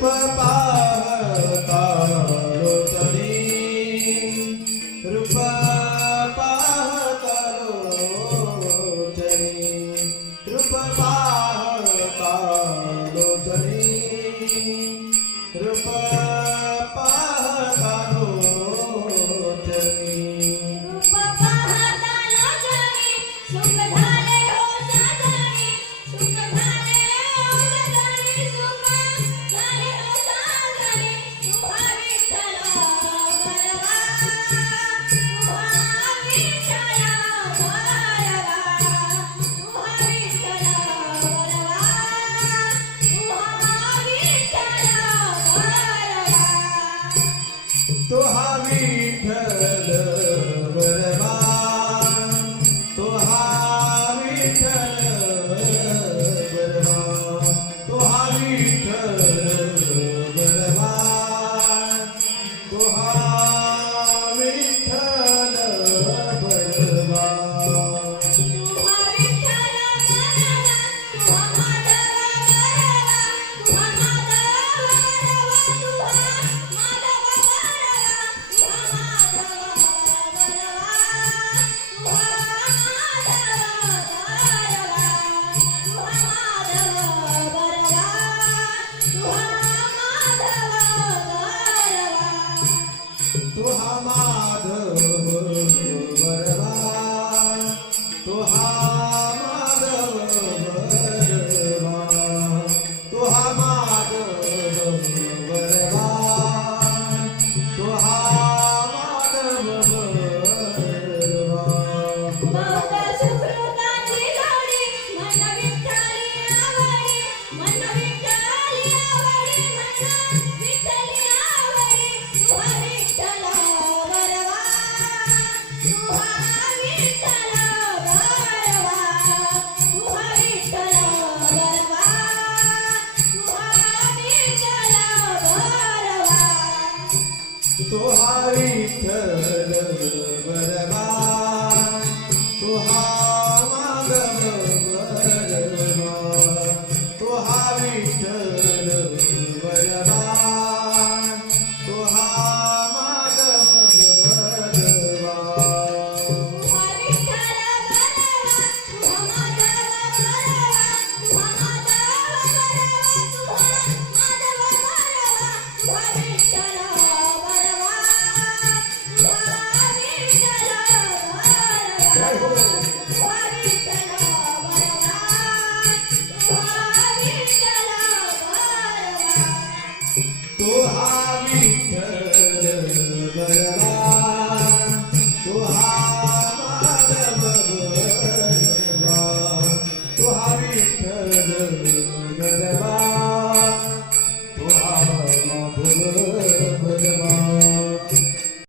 super power. तो हा Vitthal Gada Gada